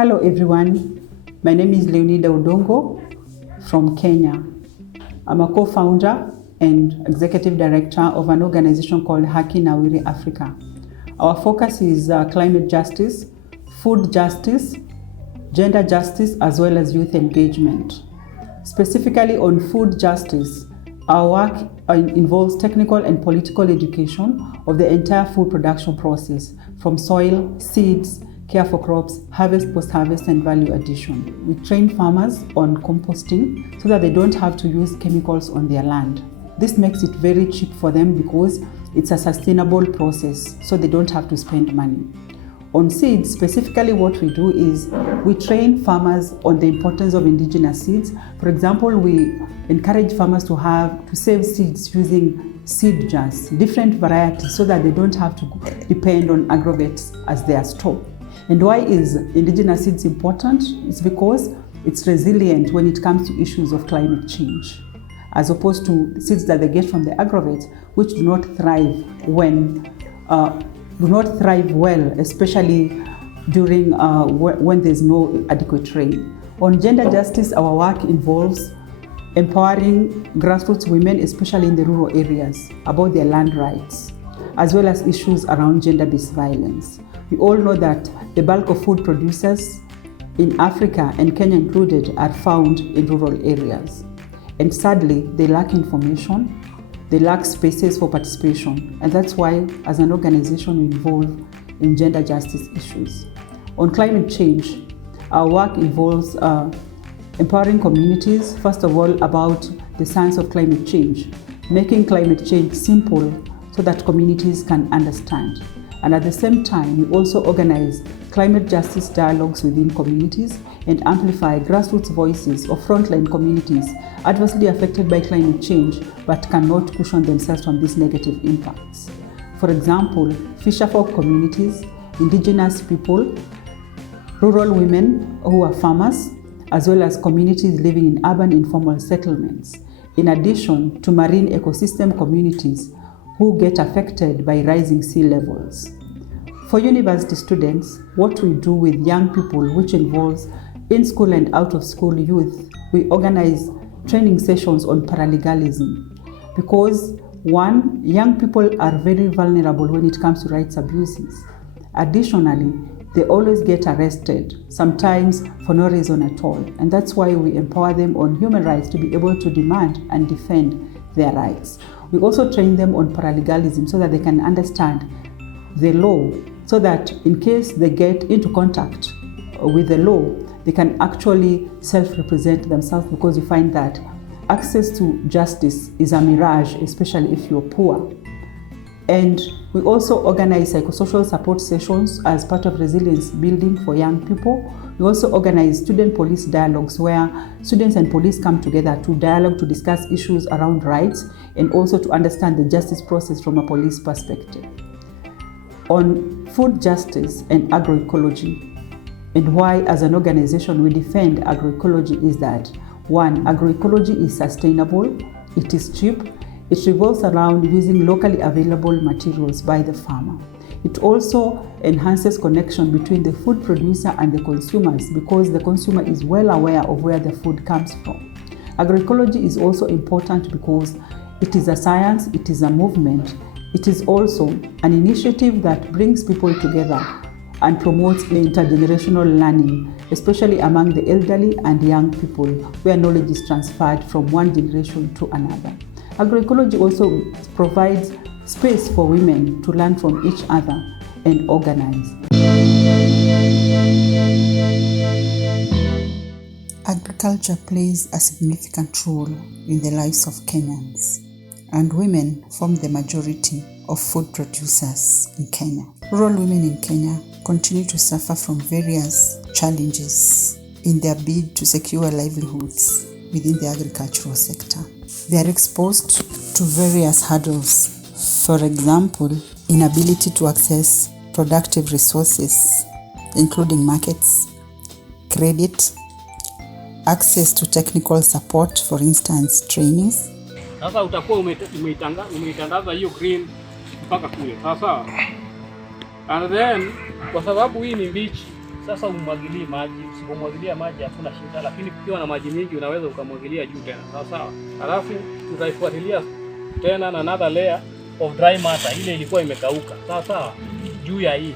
Hello everyone, my name is Leonida Odongo from Kenya. I'm a co-founder and executive director of an organization called Haki Nawiri Africa. Our focus is climate justice, food justice, gender justice, as well as youth engagement. Specifically on food justice, our work involves technical and political education of the entire food production process, from soil, seeds, care for crops, harvest, post-harvest, and value addition. We train farmers on composting so that they don't have to use chemicals on their land. This makes it very cheap for them because it's a sustainable process, so they don't have to spend money. On seeds, specifically what we do is we train farmers on the importance of indigenous seeds. For example, we encourage farmers to save seeds using seed jars, different varieties, so that they don't have to depend on agrovet as their store. And why is indigenous seeds important? It's because it's resilient when it comes to issues of climate change, as opposed to seeds that they get from the agrovet, which do not thrive well, especially during when there's no adequate rain. On gender justice, our work involves empowering grassroots women, especially in the rural areas, about their land rights, as well as issues around gender-based violence. We all know that the bulk of food producers in Africa, and Kenya included, are found in rural areas. And sadly, they lack information, they lack spaces for participation, and that's why, as an organization, we involve in gender justice issues. On climate change, our work involves empowering communities, first of all, about the science of climate change, making climate change simple so that communities can understand. And at the same time, we also organize climate justice dialogues within communities and amplify grassroots voices of frontline communities adversely affected by climate change but cannot cushion themselves from these negative impacts. For example, fisherfolk communities, indigenous people, rural women who are farmers, as well as communities living in urban informal settlements, in addition to marine ecosystem communities who get affected by rising sea levels. For university students, what we do with young people, which involves in-school and out-of-school youth, we organize training sessions on paralegalism because, one, young people are very vulnerable when it comes to rights abuses. Additionally, they always get arrested, sometimes for no reason at all, and that's why we empower them on human rights to be able to demand and defend their rights. We also train them on paralegalism so that they can understand the law, so that in case they get into contact with the law, they can actually self-represent themselves, because you find that access to justice is a mirage, especially if you're poor. And we also organize psychosocial support sessions as part of resilience building for young people. We also organize student-police dialogues where students and police come together to dialogue, to discuss issues around rights, and also to understand the justice process from a police perspective. On food justice and agroecology, and why as an organization we defend agroecology is that, one, agroecology is sustainable, it is cheap, it revolves around using locally available materials by the farmer. It also enhances connection between the food producer and the consumers, because the consumer is well aware of where the food comes from. Agroecology is also important because it is a science, it is a movement, it is also an initiative that brings people together and promotes intergenerational learning, especially among the elderly and young people, where knowledge is transferred from one generation to another. Agroecology also provides space for women to learn from each other and organize. Agriculture plays a significant role in the lives of Kenyans, and women form the majority of food producers in Kenya. Rural women in Kenya continue to suffer from various challenges in their bid to secure livelihoods within the agricultural sector. They are exposed to various hurdles, for example, inability to access productive resources, including markets, credit, access to technical support, for instance, trainings. Sasa utakuwa umeitandaza hiyo green mpaka kule. Sasa and then kwa sababu hii ni mbichi, sasa umwagilie maji. Usipomwagilia maji hakuna shida, lakini ukiwa na maji mingi unaweza ukamwagilia juu tena. Sawa. Alafu tutaifuatilia tena na another layer of dry matter ile ilikuwa imekauka. Sawa. Juu ya hii.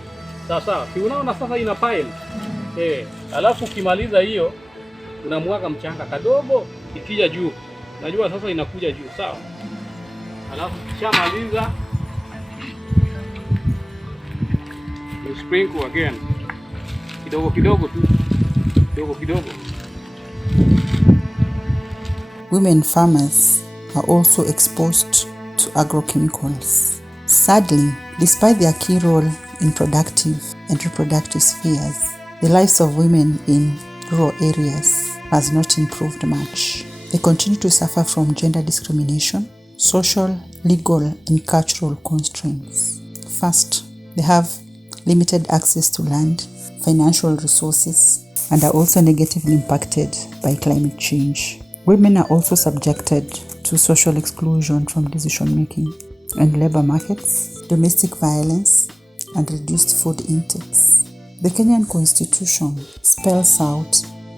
Sawa. Si unaona sasa ina pile. Alafu ukimaliza hiyo unamwaga mchanga kadogo ikija juu. Najua sasa inakuja juu, sawa? Alafu kishamaliza you sprinkle again. Kidogo kidogo tu. Kidogo. Women farmers are also exposed to agrochemicals. Sadly, despite their key role in productive and reproductive spheres, the lives of women in rural areas has not improved much. They continue to suffer from gender discrimination, social, legal, and cultural constraints. First, they have limited access to land, financial resources, and are also negatively impacted by climate change. Women are also subjected to social exclusion from decision-making and labor markets, domestic violence, and reduced food intakes. The Kenyan Constitution spells out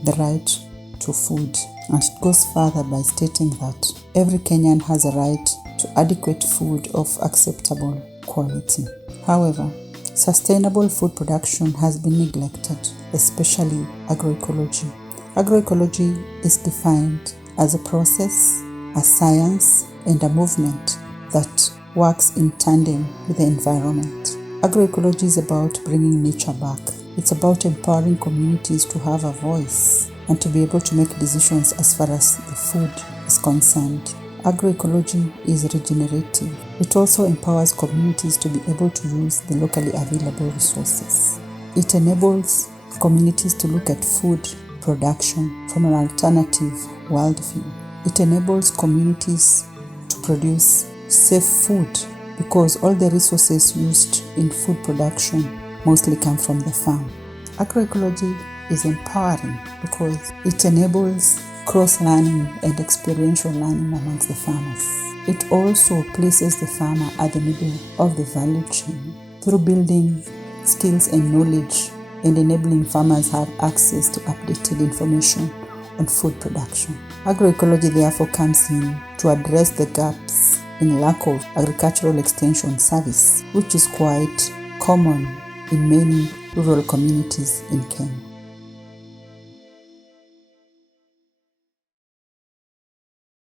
the right to food, and it goes further by stating that every Kenyan has a right to adequate food of acceptable quality. However, sustainable food production has been neglected, especially agroecology. Agroecology is defined as a process, a science, and a movement that works in tandem with the environment. Agroecology is about bringing nature back. It's about empowering communities to have a voice and to be able to make decisions as far as the food is concerned. Agroecology is regenerative. It also empowers communities to be able to use the locally available resources. It enables communities to look at food production from an alternative worldview. It enables communities to produce safe food because all the resources used in food production mostly come from the farm. Agroecology is empowering because it enables cross-learning and experiential learning amongst the farmers. It also places the farmer at the middle of the value chain through building skills and knowledge and enabling farmers have access to updated information on food production. Agroecology therefore comes in to address the gaps in lack of agricultural extension service, which is quite common in many rural communities in Kenya.